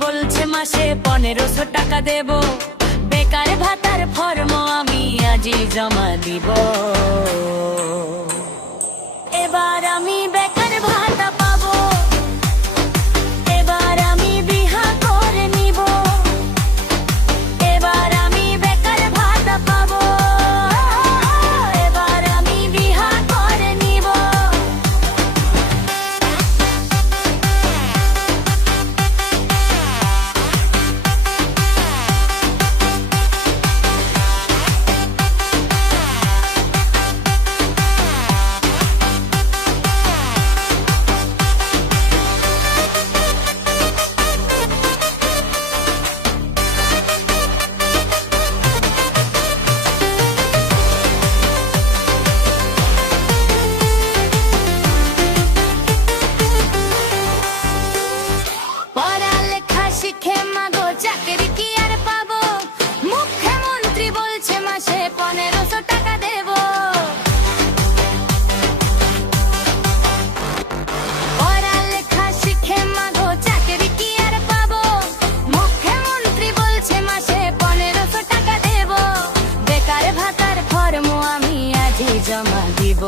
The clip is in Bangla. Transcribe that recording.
বলছে মাসে 1500 টাকা দেব। বেকার ভাতার ফর্ম আমি আজই জমা দিব। এবার আমি বেকার ভাতা পাবো, এবার আমি বিহা করে নিব। এবার আমি বেকার ভাতা পাবো, এবার আমি বিহা করে নিব। পড়ালেখা শিখে মাগো চাকরি কি আর পাবো? মুখ্যমন্ত্রী বলছে মাসে 1500 টাকা দেব। পড়ালেখা শিখে মাগো চাকরি কি আর পাবো? মুখ্যমন্ত্রী বলছে মাসে 1500 টাকা দেব। বেকার ভাতার ফর্ম আমি আজই জমা দিব।